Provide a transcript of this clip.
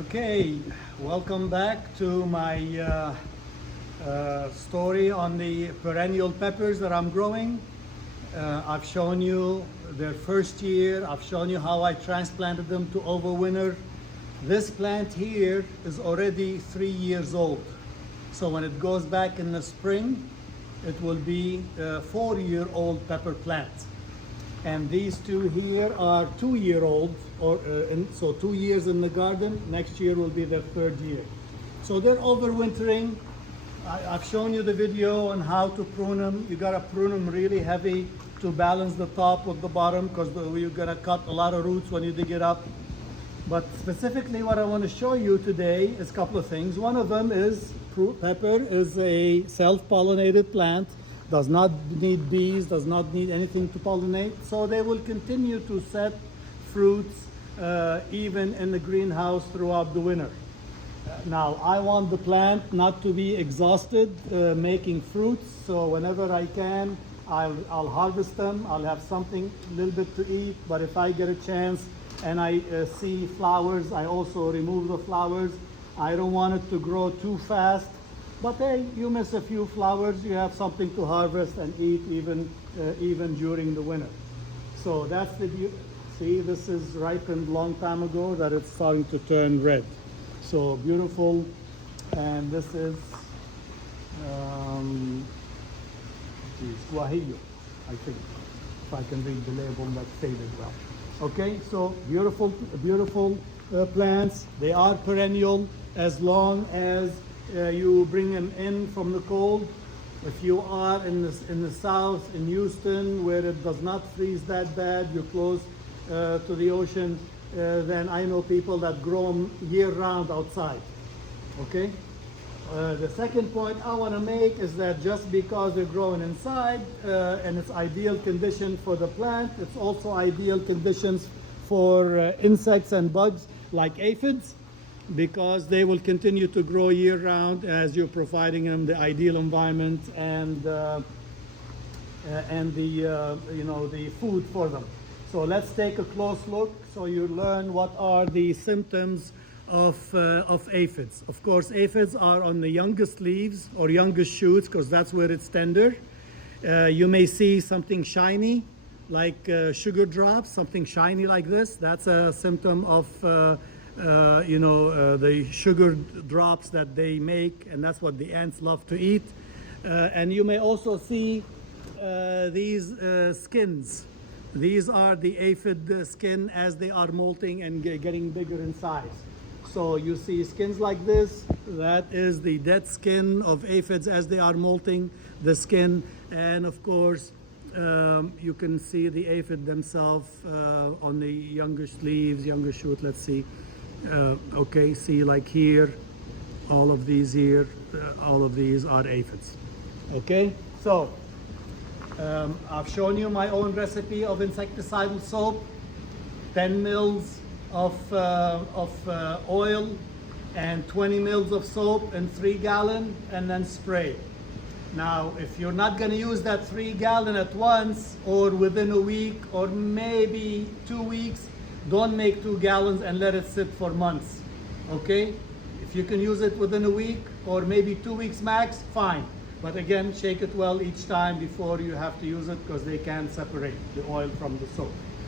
Okay, welcome back to my story on the perennial peppers that I'm growing. I've shown you their first year. I've shown you how I transplanted them to overwinter. This plant here is already 3 years old. So when it goes back in the spring, it will be a 4-year-old pepper plant. And these two here are 2-year-old, so 2 years in the garden. Next year will be their 3rd year. So they're overwintering. I've shown you the video on how to prune them. You gotta prune them really heavy to balance the top with the bottom, because you're gonna cut a lot of roots when you dig it up. But specifically what I want to show you today is a couple of things. One of them is pepper is a self-pollinated plant. Does not need bees, does not need anything to pollinate. So they will continue to set fruits even in the greenhouse throughout the winter. Now, I want the plant not to be exhausted making fruits. So whenever I can, I'll harvest them. I'll have something a little bit to eat. But if I get a chance and I see flowers, I also remove the flowers. I don't want it to grow too fast. But hey, you miss a few flowers, you have something to harvest and eat even during the winter. So that's the see, this is ripened long time ago that it's starting to turn red. So beautiful. And this is Guajillo, I think, if I can read the label that faded well. Okay, so beautiful plants. They are perennial as long as you bring them in from the cold. If you are in the south, in Houston, where it does not freeze that bad, you're close to the ocean, then I know people that grow them year-round outside. Okay? The second point I want to make is that just because they're growing inside and it's ideal condition for the plant, it's also ideal conditions for insects and bugs like aphids, because they will continue to grow year-round as you're providing them the ideal environment and the the food for them. So let's take a close look so you learn what are the symptoms of aphids. Of course, aphids are on the youngest leaves or youngest shoots, because that's where it's tender. You may see something shiny like sugar drops, something shiny like this. That's a symptom of the sugar drops that they make, and that's what the ants love to eat. And you may also see these skins. These are the aphid skin as they are molting and getting bigger in size. So you see skins like this, that is the dead skin of aphids as they are molting the skin. And of course, you can see the aphid themselves on the youngest leaves, youngest shoot. Let's see. Okay, see, like here, all of these here, all of these are aphids. Okay, so I've shown you my own recipe of insecticidal soap. 10 mils of oil and 20 mils of soap in 3 gallon, and then spray. Now, if you're not going to use that 3 gallon at once or within a week or maybe 2 weeks, don't make 2 gallons and let it sit for months. Okay? If you can use it within a week or maybe 2 weeks max, fine. But again, shake it well each time before you have to use it, because they can separate the oil from the soap.